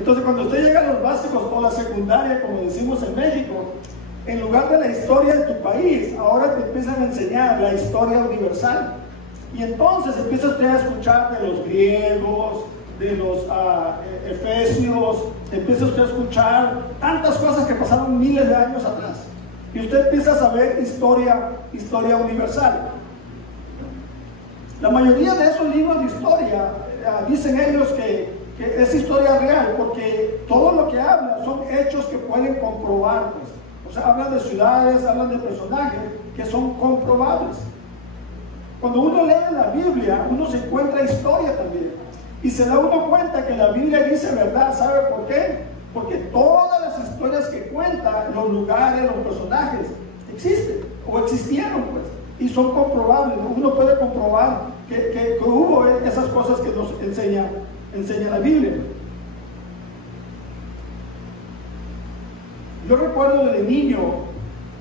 Entonces, cuando usted llega a los básicos o la secundaria, como decimos en México, en lugar de la historia de tu país, ahora te empiezan a enseñar la historia universal. Y entonces empieza usted a escuchar de los griegos, de los efesios, empieza usted a escuchar tantas cosas que pasaron miles de años atrás. Y usted empieza a saber historia universal. La mayoría de esos libros de historia dicen ellos que es historia real, porque todo lo que hablan son hechos que pueden comprobar, pues. O sea, hablan de ciudades, hablan de personajes que son comprobables. Cuando uno lee la Biblia, uno se encuentra historia también. Y se da uno cuenta que la Biblia dice verdad. ¿Sabe por qué? Porque todas las historias que cuenta, los lugares, los personajes, existen o existieron, pues. Y son comprobables. Uno puede comprobar que hubo esas cosas que nos enseña la Biblia. Yo recuerdo de niño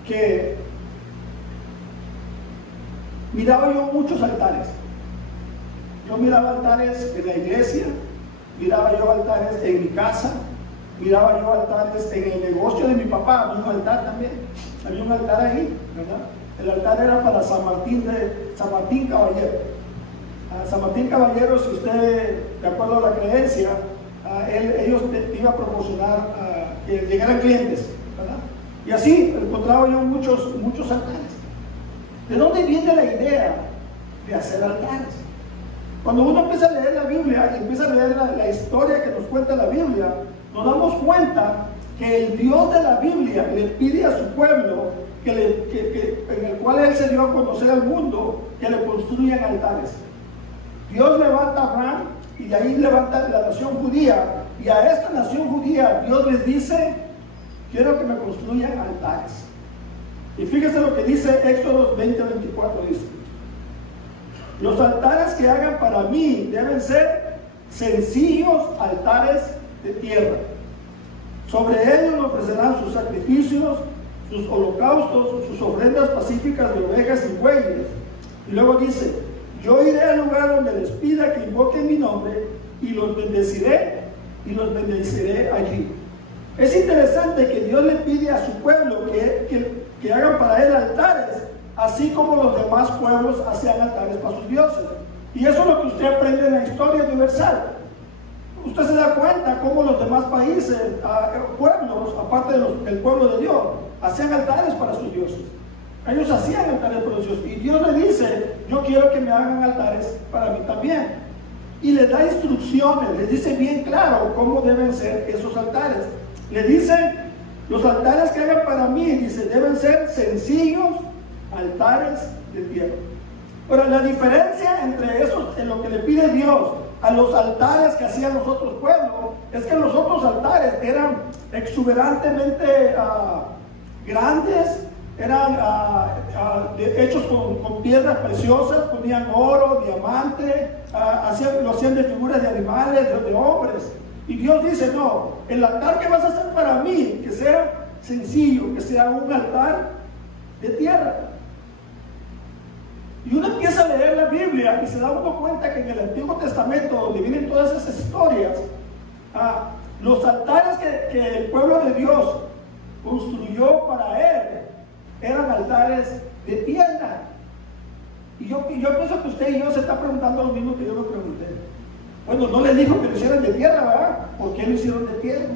que miraba yo muchos altares. Yo miraba altares en la iglesia, miraba yo altares en mi casa, miraba yo altares en el negocio de mi papá. Había un altar también, había un altar ahí, ¿verdad? El altar era para San Martín Caballero. San Martín Caballero, si usted, de acuerdo a la creencia, ellos iban a promocionar que llegaran clientes, ¿verdad? Y así encontraba yo muchos altares. ¿De dónde viene la idea de hacer altares? Cuando uno empieza a leer la Biblia y empieza a leer la historia que nos cuenta la Biblia, nos damos cuenta que el Dios de la Biblia le pide a su pueblo, en el cual Él se dio a conocer al mundo, que le construyan altares. Dios levanta a Abraham y de ahí levanta la nación judía, y a esta nación judía Dios les dice: quiero que me construyan altares. Y fíjese lo que dice Éxodo 20:24, dice: los altares que hagan para mí deben ser sencillos altares de tierra. Sobre ellos ofrecerán sus sacrificios, sus holocaustos, sus ofrendas pacíficas de ovejas y bueyes. Y luego dice: yo iré al lugar donde les pida que invoquen mi nombre y los bendeciré allí. Es interesante que Dios le pide a su pueblo que hagan para él altares, así como los demás pueblos hacían altares para sus dioses. Y eso es lo que usted aprende en la historia universal. Usted se da cuenta cómo los demás países, pueblos, aparte del pueblo de Dios, hacían altares para sus dioses. Ellos hacían altares para sus dioses. Y Dios le dice: yo quiero que me hagan altares para mí también. Y les da instrucciones, les dice bien claro cómo deben ser esos altares. Le dice: los altares que hagan para mí, dice, deben ser sencillos altares de tierra. Ahora, la diferencia entre esos, en lo que le pide Dios, a los altares que hacían los otros pueblos, es que los otros altares eran exuberantemente grandes, eran hechos con piedras preciosas, ponían oro, diamante, lo hacían de figuras de animales, de hombres. Y Dios dice: no, el altar que vas a hacer para mí, que sea sencillo, que sea un altar de tierra. Y uno empieza a leer la Biblia y se da uno cuenta que en el Antiguo Testamento, donde vienen todas esas historias, los altares que el pueblo de Dios construyó para él eran altares de piedra. Y yo pienso que usted y yo se está preguntando lo mismo que yo me pregunté. Bueno, no les dijo que lo hicieran de piedra, ¿verdad? ¿Por qué lo hicieron de piedra?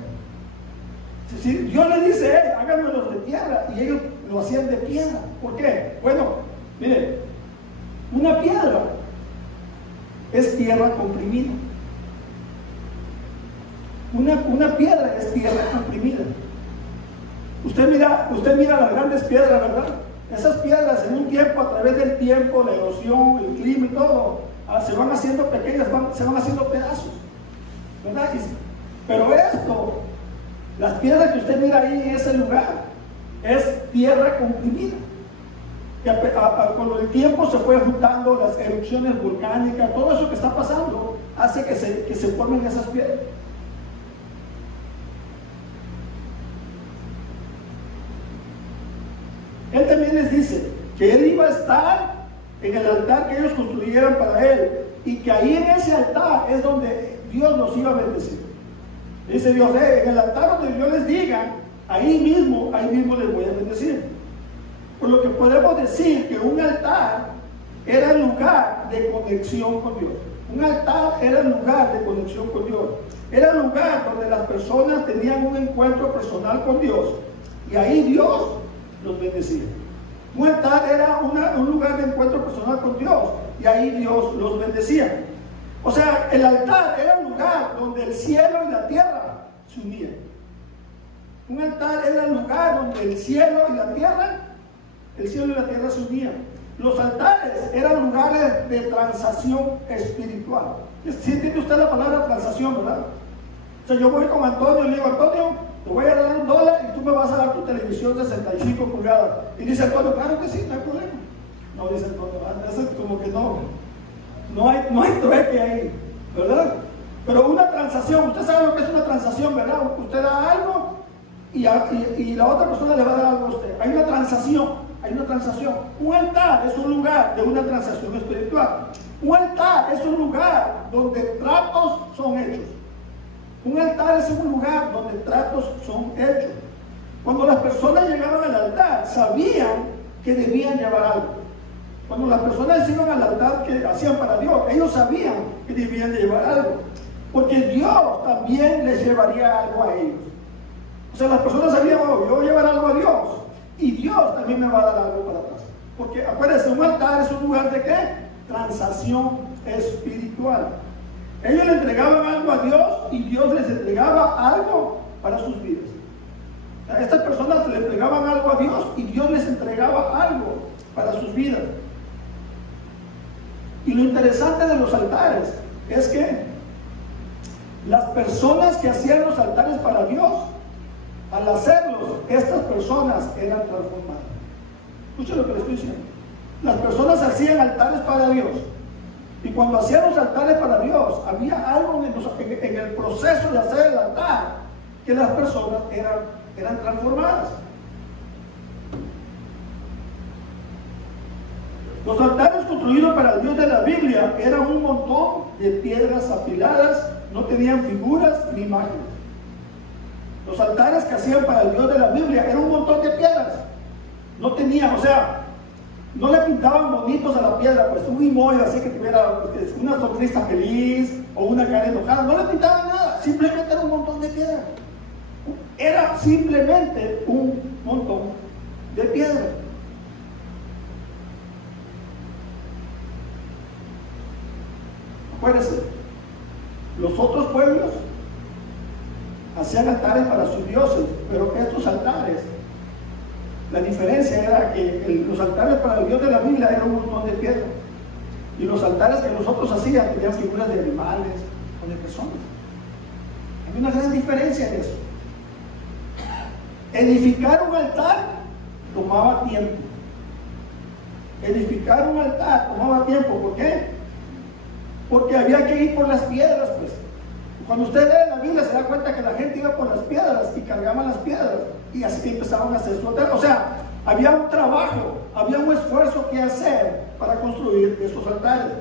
Si Dios les dice: háganmelos de tierra, y ellos lo hacían de piedra. ¿Por qué? Bueno, miren, una piedra es tierra comprimida. Una piedra es tierra comprimida. Usted mira las grandes piedras, ¿verdad? Esas piedras en un tiempo, a través del tiempo, la erosión, el clima y todo, se van haciendo pequeñas, se van haciendo pedazos, ¿verdad? Pero esto, las piedras que usted mira ahí en ese lugar, es tierra comprimida. Con el tiempo se fue juntando las erupciones volcánicas, todo eso que está pasando hace que se formen esas piedras. Él también les dice que Él iba a estar en el altar que ellos construyeran para Él, y que ahí en ese altar es donde Dios los iba a bendecir. Dice Dios, en el altar donde yo les diga, ahí mismo les voy a bendecir. Por lo que podemos decir que un altar era el lugar de conexión con Dios. Un altar era el lugar de conexión con Dios. Era el lugar donde las personas tenían un encuentro personal con Dios. Y ahí Dios los bendecía. Un altar era un lugar de encuentro personal con Dios. Y ahí Dios los bendecía. O sea, el altar era un lugar donde el cielo y la tierra se unían. Un altar era el lugar donde el cielo y la tierra se unían. Los altares eran lugares de transacción espiritual. ¿Sí entiende usted la palabra transacción, verdad? O sea, yo voy con Antonio y le digo, Antonio, te voy a dar $1 y tú me vas a dar tu televisión de 65 pulgadas. Y dice Antonio, claro que sí, no hay problema. No, dice Antonio, eso como que no hay trueque ahí, ¿verdad? Pero una transacción, usted sabe lo que es una transacción, ¿verdad? Usted da algo y la otra persona le va a dar algo a usted. Hay una transacción. Un altar es un lugar de una transacción espiritual. Un altar es un lugar donde tratos son hechos. Un altar es un lugar donde tratos son hechos. Cuando las personas llegaban al altar, sabían que debían llevar algo. Cuando las personas iban al altar que hacían para Dios, ellos sabían que debían de llevar algo. Porque Dios también les llevaría algo a ellos. O sea, las personas sabían, oh, yo voy a llevar algo a Dios. Y Dios también me va a dar algo para atrás. Porque acuérdense, un altar es un lugar de ¿qué? Transacción espiritual. Ellos le entregaban algo a Dios y Dios les entregaba algo para sus vidas. A estas personas le entregaban algo a Dios y Dios les entregaba algo para sus vidas. Y lo interesante de los altares es que las personas que hacían los altares para Dios, al hacerlos, estas personas eran transformadas. Escuchen lo que les estoy diciendo. Las personas hacían altares para Dios. Y cuando hacían los altares para Dios, había algo en el proceso de hacer el altar que las personas eran transformadas. Los altares construidos para el Dios de la Biblia eran un montón de piedras apiladas, no tenían figuras ni imágenes. Los altares que hacían para el Dios de la Biblia eran un montón de piedras. No tenían, o sea, no le pintaban bonitos a la piedra, pues un emoji así que tuviera una sonrisa feliz o una cara enojada. No le pintaban nada, simplemente era un montón de piedras. Era simplemente un montón de piedras. Acuérdense, los otros pueblos hacían altares para sus dioses, pero estos altares, la diferencia era que los altares para el Dios de la Biblia eran un montón de piedra, y los altares que nosotros hacíamos tenían figuras de animales o de personas. Hay una gran diferencia en eso. Edificar un altar tomaba tiempo. Edificar un altar tomaba tiempo. ¿Por qué? Porque había que ir por las piedras, pues. Cuando usted lee la Biblia se da cuenta que la gente iba por las piedras y cargaban las piedras y así empezaban a hacer su altar. O sea, había un trabajo, había un esfuerzo que hacer para construir esos altares.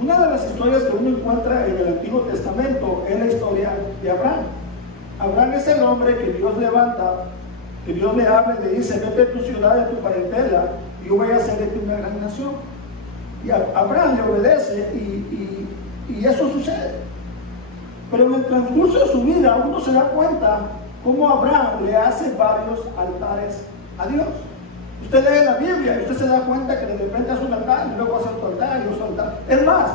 Una de las historias que uno encuentra en el Antiguo Testamento es la historia de Abraham. Abraham es el hombre que Dios levanta, que Dios le habla y le dice, vete de tu ciudad, de tu parentela, y yo voy a hacer de ti una gran nación. Y Abraham le obedece y eso sucede. Pero en el transcurso de su vida uno se da cuenta cómo Abraham le hace varios altares a Dios. Usted lee la Biblia y usted se da cuenta que de repente hace un altar y luego hace otro altar y otro altar. Es más,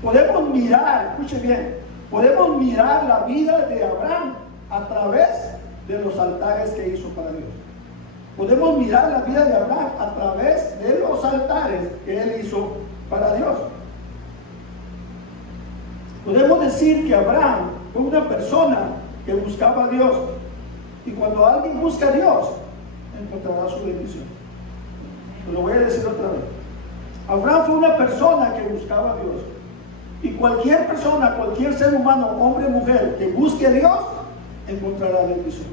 podemos mirar, escuche bien, podemos mirar la vida de Abraham a través de los altares que hizo para Dios. Podemos mirar la vida de Abraham a través de los altares que él hizo para Dios. Podemos decir que Abraham fue una persona que buscaba a Dios. Y cuando alguien busca a Dios, encontrará su bendición. Lo voy a decir otra vez. Abraham fue una persona que buscaba a Dios. Y cualquier persona, cualquier ser humano, hombre o mujer, que busque a Dios, encontrará bendición.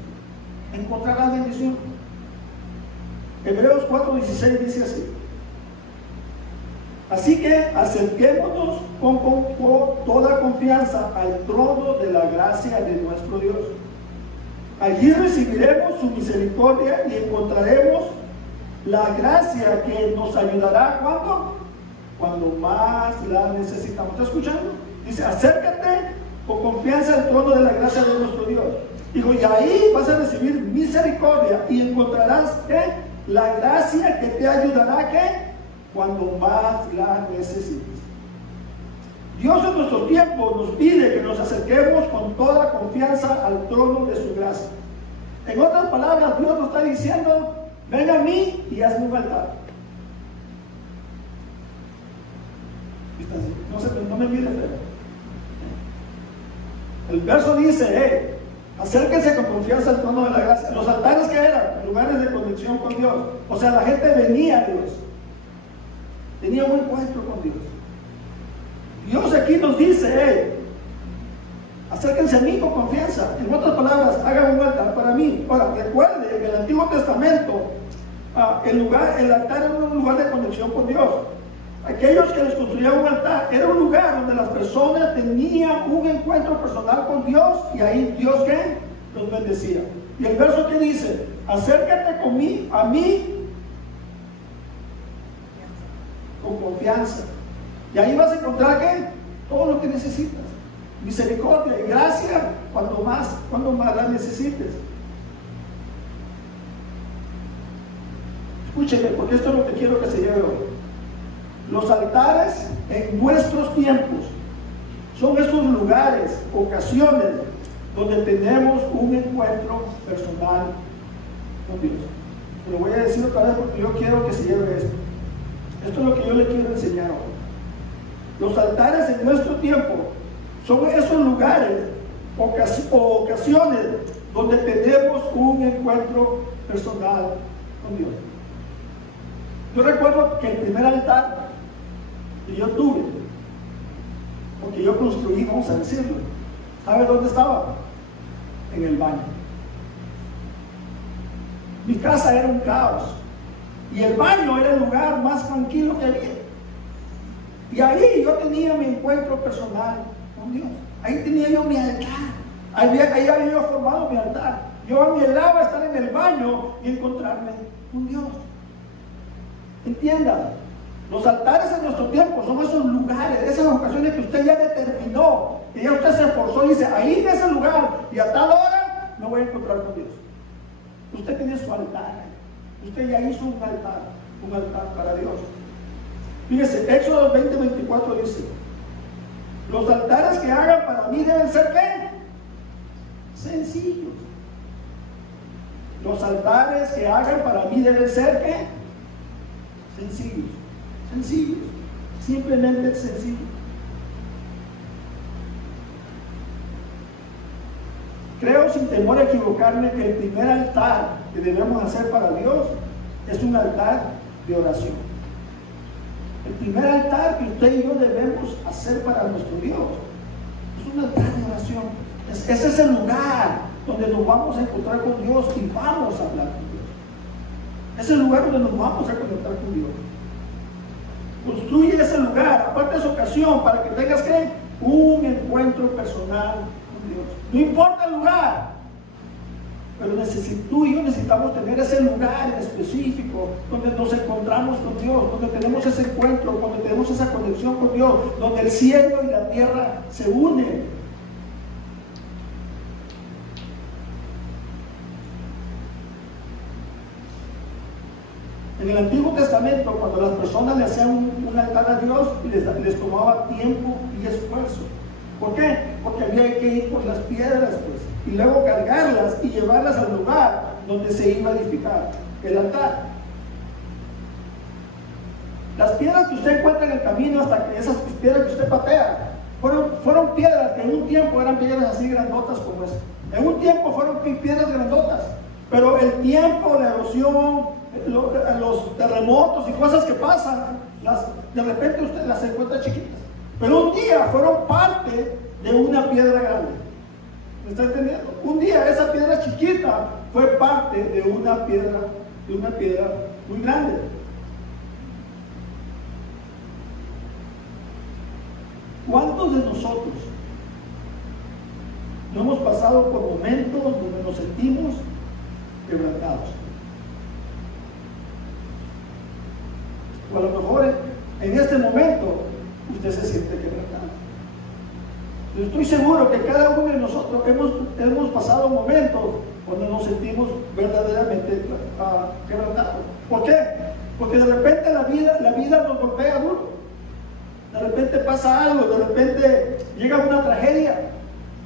Encontrará bendición. Hebreos 4:16 dice así: Así que acerquémonos con toda confianza al trono de la gracia de nuestro Dios. Allí recibiremos su misericordia y encontraremos la gracia que nos ayudará cuando más la necesitamos. ¿Está escuchando? Dice, acércate con confianza al trono de la gracia de nuestro Dios. Dijo, y ahí vas a recibir misericordia y encontrarás la gracia que te ayudará cuando más la necesites. Dios en nuestros tiempos nos pide que nos acerquemos con toda confianza al trono de su gracia. En otras palabras, Dios nos está diciendo, ven a mí y hazme un altar. No me mire feo. El verso dice, acérquense con confianza al trono de la gracia. Los altares, ¿qué eran? Lugares de conexión con Dios. O sea, la gente venía a Dios. Tenía un encuentro con Dios. Dios aquí nos dice, acérquense a mí con confianza. En otras palabras, hagan un altar para mí. Ahora, recuerden, en el Antiguo Testamento, el altar era un lugar de conexión con Dios. Aquellos que les construían un altar, era un lugar donde las personas tenían un encuentro personal con Dios, y ahí Dios los bendecía. Y el verso que dice, acércate a mí con confianza, y ahí vas a encontrar todo lo que necesitas, misericordia y gracia cuando más la necesites. Escúcheme, porque esto es lo que quiero que se lleve hoy. Los altares en nuestros tiempos son esos lugares, ocasiones donde tenemos un encuentro personal con Dios. Lo voy a decir otra vez porque yo quiero que se lleve esto. Esto es lo que yo le quiero enseñar hoy. Los altares en nuestro tiempo son esos lugares o ocasiones donde tenemos un encuentro personal con Dios. Yo recuerdo que el primer altar que yo tuve, porque yo construí, vamos a decirlo, ¿sabe dónde estaba? En el baño. Mi casa era un caos y el baño era el lugar más tranquilo que había. Y ahí yo tenía mi encuentro personal con Dios. Ahí tenía yo mi altar. Ahí había yo formado mi altar. Yo anhelaba estar en el baño y encontrarme con Dios. Entiendan, los altares en nuestro tiempo son esos lugares, esas ocasiones que usted ya determinó, que ya usted se esforzó y dice, ahí en ese lugar y a tal hora me voy a encontrar con Dios. Usted tiene su altar, usted ya hizo un altar para Dios. Fíjese, Éxodo 20:24 dice, los altares que hagan para mí deben ser sencillos. Los altares que hagan para mí deben ser sencillos, simplemente sencillos. Creo sin temor a equivocarme que el primer altar que debemos hacer para Dios es un altar de oración. El primer altar que usted y yo debemos hacer para nuestro Dios es un altar de oración. Ese es el lugar donde nos vamos a encontrar con Dios y vamos a hablar con Dios. Es el lugar donde nos vamos a conectar con Dios. Construye ese lugar, aparte de esa ocasión, para que tengas un encuentro personal con Dios. No importa el lugar, pero tú y yo necesitamos tener ese lugar en específico donde nos encontramos con Dios, donde tenemos ese encuentro, donde tenemos esa conexión con Dios, donde el cielo y la tierra se unen. En el Antiguo Testamento, cuando las personas le hacían un altar a Dios, les tomaba tiempo y esfuerzo. ¿Por qué? Porque había que ir por las piedras, pues, y luego cargarlas y llevarlas al lugar donde se iba a edificar el altar. Las piedras que usted encuentra en el camino, hasta que esas piedras que usted patea, fueron piedras que en un tiempo eran piedras así grandotas como esa. En un tiempo fueron piedras grandotas, pero el tiempo, la erosión, los terremotos y cosas que pasan, de repente usted las encuentra chiquitas, pero un día fueron parte de una piedra grande. ¿Me está entendiendo? Un día esa piedra chiquita fue parte de una piedra muy grande. ¿Cuántos de nosotros no hemos pasado por momentos donde nos sentimos quebrantados? O a lo mejor en este momento usted se siente quebrantado. Yo estoy seguro que cada uno de nosotros hemos pasado momentos donde nos sentimos verdaderamente quebrantados. ¿Por qué? Porque de repente la vida nos golpea duro. De repente pasa algo, de repente llega una tragedia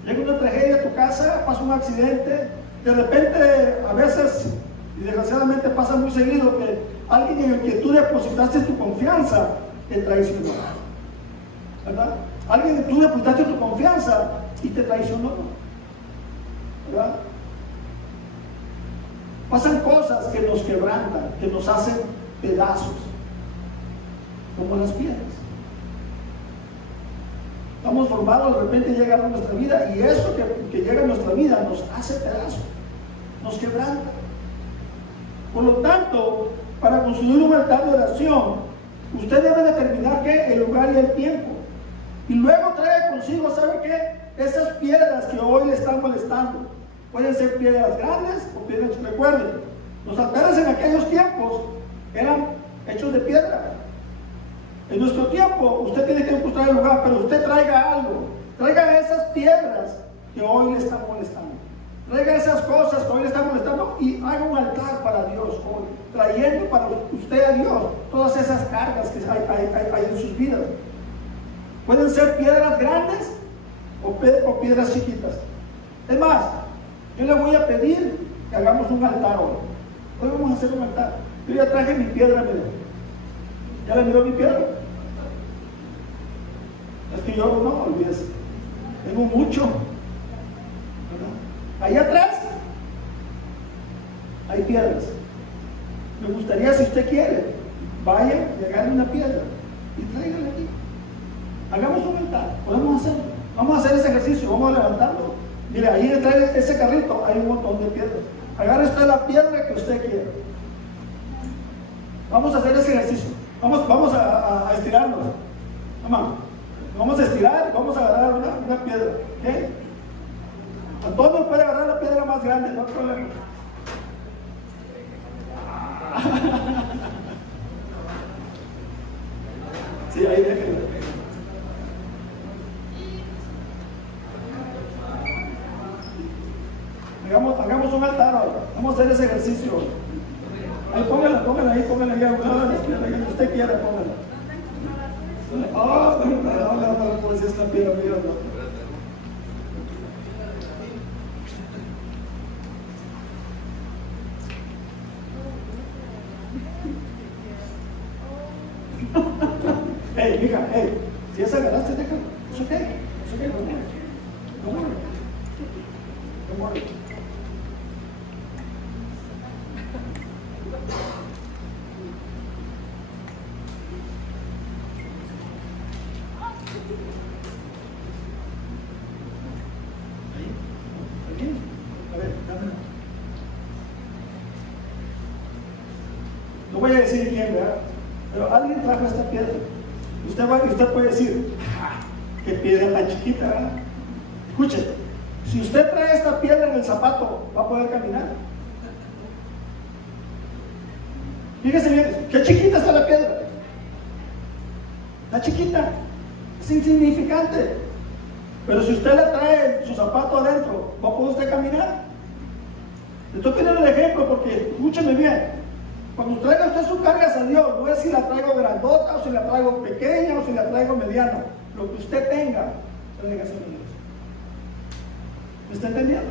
a tu casa, pasa un accidente, de repente a veces, y desgraciadamente pasa muy seguido, que alguien en el que tú depositaste tu confianza te traicionó, ¿verdad? Alguien que tú depositaste tu confianza y te traicionó, ¿verdad? Pasan cosas que nos quebrantan, que nos hacen pedazos, como las piedras. Estamos formados, de repente llega a nuestra vida y eso que llega a nuestra vida nos hace pedazos, nos quebranta. Por lo tanto, para construir un altar de oración, usted debe determinar ¿qué? El lugar y el tiempo. Y luego trae consigo, ¿sabe qué? Esas piedras que hoy le están molestando. Pueden ser piedras grandes o piedras, recuerden, los altares en aquellos tiempos eran hechos de piedra. En nuestro tiempo, usted tiene que encontrar el lugar, pero usted traiga algo. Traiga esas piedras que hoy le están molestando. Traiga esas cosas que hoy le están molestando y haga un altar para Dios hoy. Trayendo para usted a Dios todas esas cargas que hay en sus vidas. Pueden ser piedras grandes o piedras chiquitas. Es más, yo le voy a pedir que hagamos un altar hoy. Hoy vamos a hacer un altar. Yo ya traje mi piedra, mire. ¿Ya le miró mi piedra? Es que yo no, olvídese. Tengo mucho. Ahí atrás hay piedras. Me gustaría, si usted quiere, vaya y agarre una piedra y tráigala aquí. Hagamos un altar, podemos hacerlo. Vamos a hacer ese ejercicio, vamos a levantarlo. Mire, ahí está ese carrito, hay un montón de piedras. Agarre usted la piedra que usted quiera. Vamos a hacer ese ejercicio. Vamos a estirarnos. Vamos a estirar, vamos a agarrar una piedra. ¿Okay? Antonio puede agarrar la piedra más grande, no hay problema. Sí, ahí déjenlo. Hagamos un altar ahora. Vamos a hacer ese ejercicio. Ahí póngala ahí, póngala ahí. Que usted quiera, póngala. No, pues es la piedra, mira, no. Hey, mija, hey, si esa agarraste, déjalo. Es ok, no worry. No voy a decir quién, ¿verdad? Pero alguien trajo esta piedra. Usted puede decir, qué piedra tan chiquita, ¿verdad? Escuche, si usted trae esta piedra en el zapato, ¿va a poder caminar? Fíjese bien, qué chiquita está la piedra. Está chiquita, es insignificante. Pero si usted la trae en su zapato adentro, ¿va a poder usted caminar? Le estoy poniendo el ejemplo porque, escúcheme bien, cuando traiga usted sus cargas a Dios, no es si la traigo grandota o si la traigo pequeña o si la traigo mediana. Lo que usted tenga, tráigase a Dios. ¿Me está entendiendo?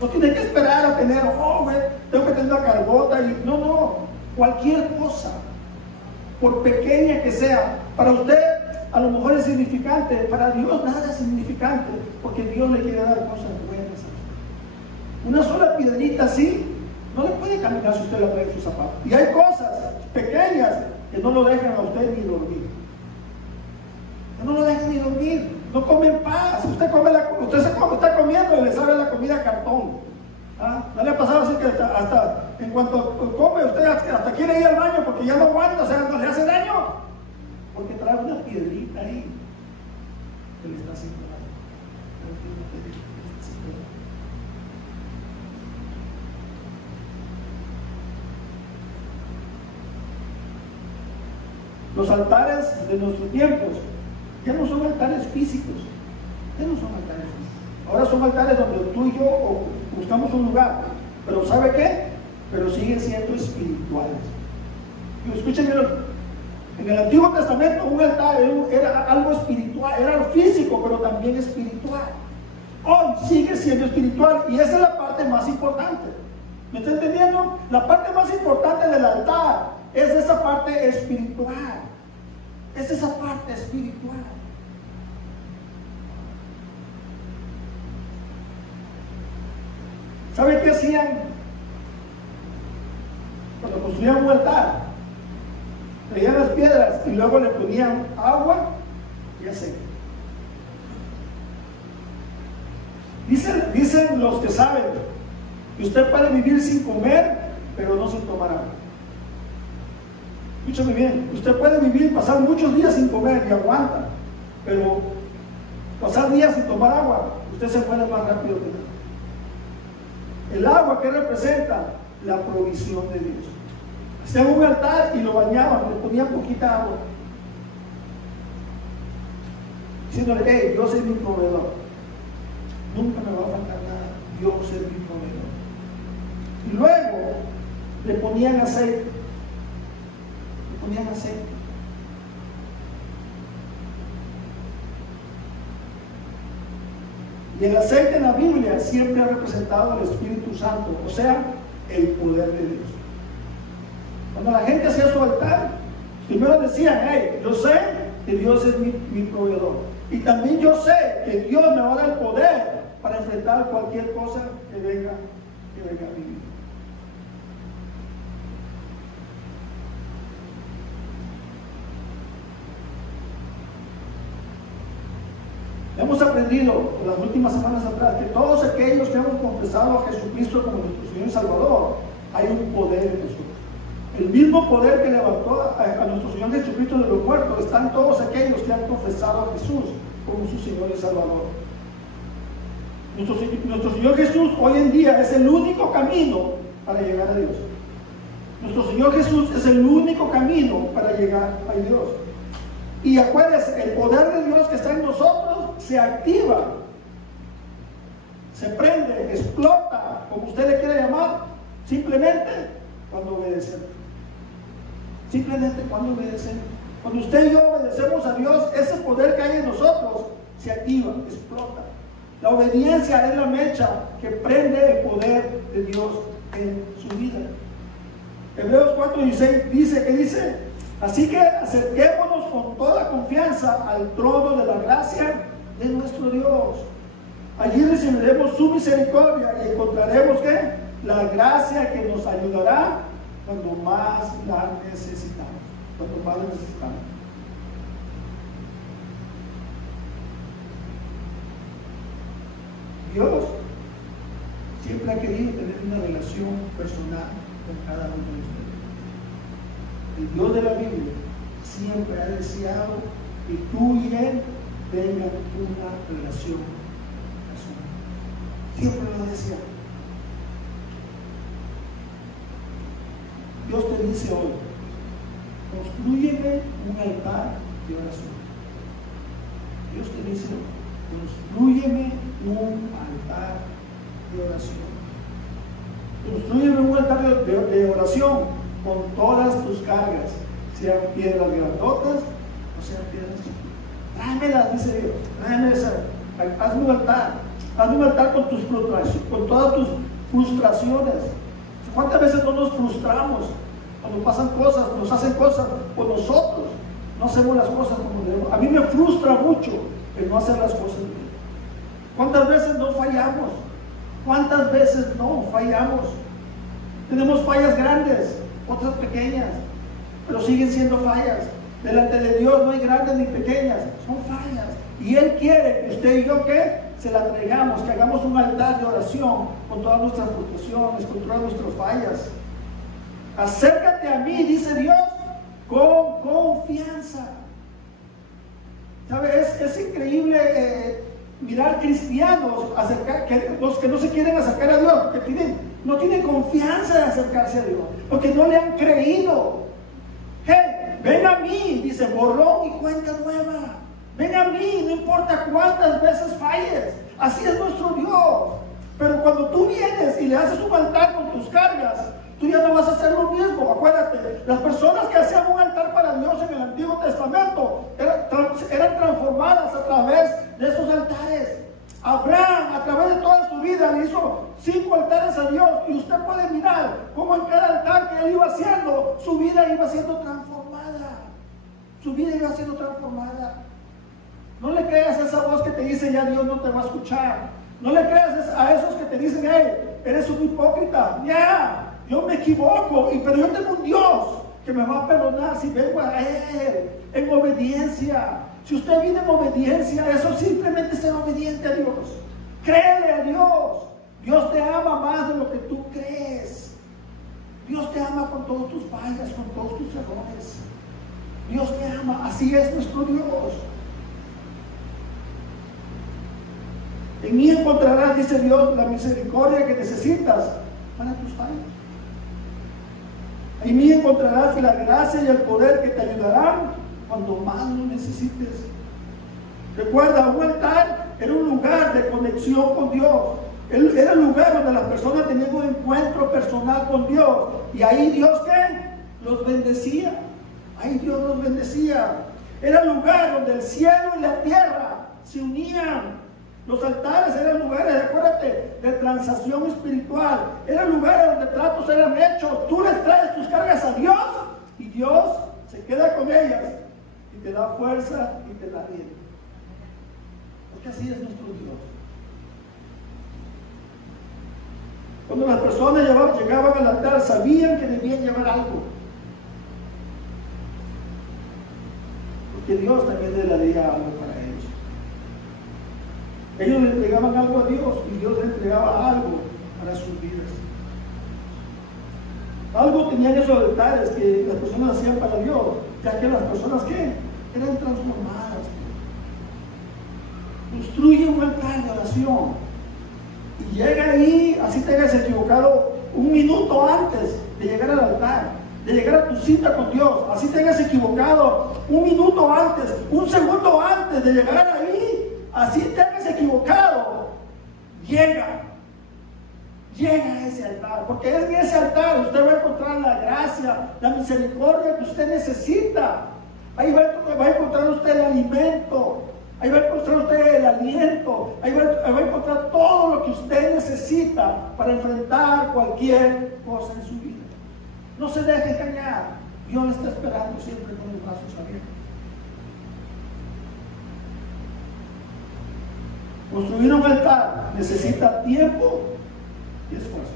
No tiene que esperar a tener, tengo que tener una cargota y no, cualquier cosa, por pequeña que sea, para usted a lo mejor es significante, para Dios nada es significante, porque Dios le quiere dar cosas buenas. Una sola piedrita así no le puede caminar si usted la trae en su zapato. Y hay cosas pequeñas que no lo dejan a usted ni dormir. Que no lo dejan ni dormir. No come en paz. Usted está comiendo y le sabe la comida a cartón. ¿Ah? ¿No le ha pasado así que hasta en cuanto come usted hasta quiere ir al baño porque ya no aguanta, o sea, no le hace daño? Porque trae una piedrita ahí. haciendo algo. Los altares de nuestros tiempos ya no son altares físicos, ya no son altares físicos. Ahora son altares donde tú y yo buscamos un lugar, pero ¿sabe qué? Pero siguen siendo espirituales. Y escúchenme, en el Antiguo Testamento un altar era algo espiritual, era físico, pero también espiritual. Hoy sigue siendo espiritual y esa es la parte más importante. ¿Me está entendiendo? La parte más importante del altar es esa parte espiritual. Es esa parte espiritual. ¿Sabe qué hacían cuando construían un altar? Traían las piedras y luego le ponían agua y aceite. Dicen los que saben que usted puede vivir sin comer, pero no sin tomar agua. Escúchame bien, usted puede vivir, pasar muchos días sin comer y aguanta, pero pasar días sin tomar agua, usted se muere más rápido que nada. El agua, ¿qué representa? La provisión de Dios. Hacían un altar y lo bañaban, le ponían poquita agua, diciéndole: hey, Dios es mi proveedor, nunca me va a faltar nada, Dios es mi proveedor. Y luego le ponían aceite, y el aceite en la Biblia siempre ha representado el Espíritu Santo, o sea, el poder de Dios. Cuando la gente hacía su altar, primero decían: hey, yo sé que Dios es mi proveedor, y también yo sé que Dios me va a dar el poder para enfrentar cualquier cosa que venga a mi vida. Hemos aprendido en las últimas semanas atrás que todos aquellos que hemos confesado a Jesucristo como nuestro Señor y Salvador, hay un poder en nosotros. El mismo poder que levantó a nuestro Señor Jesucristo de los muertos está en todos aquellos que han confesado a Jesús como su Señor y Salvador. Nuestro Señor Jesús hoy en día es el único camino para llegar a Dios. Nuestro Señor Jesús es el único camino para llegar a Dios. Y acuérdense, el poder de Dios que está en nosotros se activa, se prende, explota, como usted le quiera llamar, simplemente cuando obedecemos. Simplemente cuando obedecemos. Cuando usted y yo obedecemos a Dios, ese poder que hay en nosotros se activa, explota. La obediencia es la mecha que prende el poder de Dios en su vida. Hebreos 4:16 dice: así que acerquémonos con toda confianza al trono de la gracia de nuestro Dios. Allí recibiremos su misericordia y encontraremos ¿qué? La gracia que nos ayudará cuando más la necesitamos. Cuando más la necesitamos. Dios siempre ha querido tener una relación personal con cada uno de ustedes. El Dios de la Biblia siempre ha deseado que tú y Él tengan una relación personal. Siempre lo ha deseado. Dios te dice hoy: constrúyeme un altar de oración. Dios te dice hoy: constrúyeme un altar de oración. Constrúyeme un altar de oración con todas tus cargas, sean piedras grandotas o sean piedras chiquitas. Tráemelas, dice Dios. Tráemelas. Hazme un altar con tus frustraciones, con todas tus frustraciones. ¿Cuántas veces no nos frustramos cuando pasan cosas, nos hacen cosas por nosotros? No hacemos las cosas como debemos. A mí me frustra mucho el no hacer las cosas bien. ¿Cuántas veces no fallamos? ¿Cuántas veces no fallamos? Tenemos fallas grandes, otras pequeñas, pero siguen siendo fallas. Delante de Dios no hay grandes ni pequeñas, son fallas. Y Él quiere que usted y yo ¿qué? Se la traigamos, que hagamos un altar de oración con todas nuestras frustraciones, con todas nuestras fallas. Acércate a mí, dice Dios, con confianza. ¿Sabe? Es increíble mirar cristianos los que no se quieren acercar a Dios, porque no tienen confianza de acercarse a Dios, porque no le han creído. Hey, ven a mí, dice, borrón y cuenta nueva. Ven a mí, no importa cuántas veces falles. Así es nuestro Dios. Pero cuando tú vienes y le haces un altar con tus cargas, tú ya no vas a hacer lo mismo. Acuérdate, las personas que hacían un altar para Dios en el Antiguo Testamento eran transformadas a través de esos altares. Abraham, a través de toda su vida, le hizo 5 altares a Dios, y usted puede mirar cómo en cada altar que él iba haciendo, su vida iba siendo transformada. Su vida iba siendo transformada. No le creas a esa voz que te dice ya Dios no te va a escuchar. No le creas a esos que te dicen, hey, eres un hipócrita. Ya, yo me equivoco, pero yo tengo un Dios que me va a perdonar si vengo a Él en obediencia. Si usted vive en obediencia, eso simplemente es ser obediente a Dios. Créele a Dios. Dios te ama más de lo que tú crees. Dios te ama con todos tus fallas, con todos tus errores. Dios te ama, así es nuestro Dios. En mí encontrarás, dice Dios, la misericordia que necesitas para tus fallas. En mí encontrarás la gracia y el poder que te ayudarán cuando más lo necesites. Recuerda, un altar era un lugar de conexión con Dios. Era el lugar donde las personas tenían un encuentro personal con Dios. Y ahí Dios, ¿qué? Los bendecía. Ahí Dios los bendecía. Era el lugar donde el cielo y la tierra se unían. Los altares eran lugares, acuérdate, de transacción espiritual. Eran lugares donde tratos eran hechos. Tú les traes tus cargas a Dios y Dios se queda con ellas y te da fuerza y te da vida. Porque así es nuestro Dios. Cuando las personas llegaban al altar, sabían que debían llevar algo. Porque Dios también le daría algo para ellos. Ellos le entregaban algo a Dios y Dios le entregaba algo para sus vidas. Algo tenían esos altares que las personas hacían para Dios, ya que las personas ¿qué? Eran transformadas. Construye un altar de oración y llega ahí, así te hayas equivocado un minuto antes de llegar al altar, de llegar a tu cita con Dios, así te hayas equivocado un minuto antes, un segundo antes de llegar ahí, así te hayas equivocado, llega a ese altar, porque en ese altar usted va a encontrar la gracia, la misericordia que usted necesita. Ahí va a encontrar usted el alimento, ahí va a encontrar usted el aliento, ahí va a encontrar todo lo que usted necesita para enfrentar cualquier cosa en su vida. No se deje engañar, Dios le está esperando siempre con los brazos abiertos. Construir un altar necesita tiempo y esfuerzo.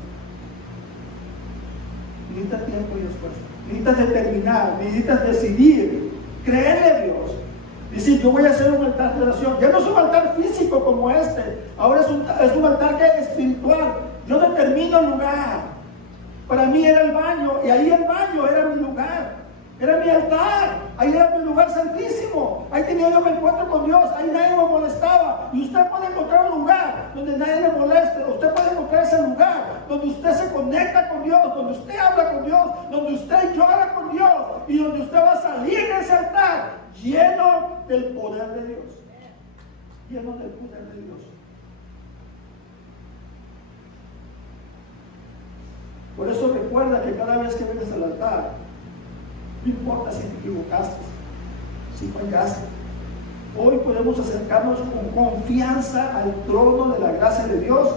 Necesitas tiempo y esfuerzo. Necesitas determinar, necesitas decidir, creerle a Dios. Decir, yo voy a hacer un altar de oración. Ya no es un altar físico como este, ahora es un altar que es espiritual. Yo determino el lugar. Para mí era el baño, y ahí el baño era mi lugar. Era mi altar, ahí era mi lugar santísimo. Ahí tenía yo mi encuentro con Dios, ahí nadie me molestaba. Y usted puede encontrar un lugar donde nadie le moleste. Usted puede encontrar ese lugar donde usted se conecta con Dios, donde usted habla con Dios, donde usted llora con Dios y donde usted va a salir de ese altar lleno del poder de Dios. Lleno del poder de Dios. Por eso recuerda que cada vez que vienes al altar, no importa si te equivocaste, si fallaste, hoy podemos acercarnos con confianza al trono de la gracia de Dios,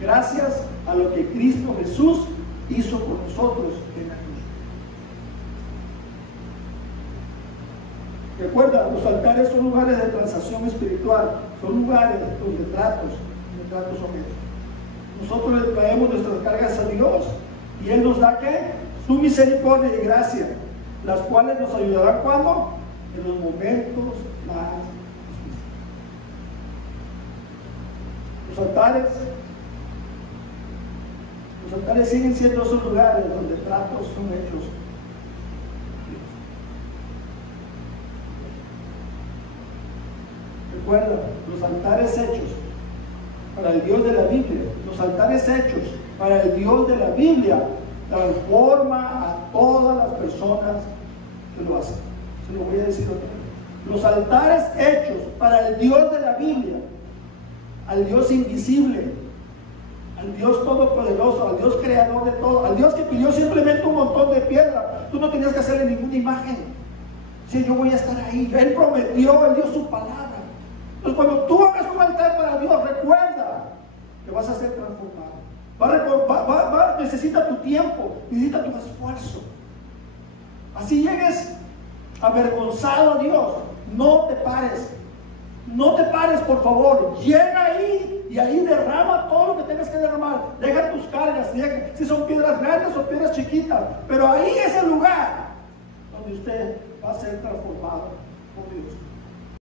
gracias a lo que Cristo Jesús hizo por nosotros en la cruz. Recuerda, los altares son lugares de transacción espiritual, son lugares donde tratos son hechos. Nosotros le traemos nuestras cargas a Dios y Él nos da ¿qué? Su misericordia y gracia, las cuales nos ayudarán ¿cuándo? En los momentos más difíciles. Los altares siguen siendo esos lugares donde tratos son hechos. Recuerda, los altares hechos para el Dios de la Biblia, los altares hechos para el Dios de la Biblia, transforma a todas las personas que lo hacen. Se lo voy a decir otra vez. Los altares hechos para el Dios de la Biblia, al Dios invisible, al Dios todopoderoso, al Dios creador de todo, al Dios que pidió simplemente un montón de piedra. Tú no tenías que hacerle ninguna imagen. Si yo voy a estar ahí, Él prometió, Él dio su palabra. Entonces cuando tú hagas un altar para Dios, recuerda que vas a ser transformado. Necesita tu tiempo, necesita tu esfuerzo. Así llegues avergonzado a Dios, no te pares. No te pares, por favor. Llega ahí y ahí derrama todo lo que tengas que derramar. Deja tus cargas, si son piedras grandes o piedras chiquitas. Pero ahí es el lugar donde usted va a ser transformado por Dios.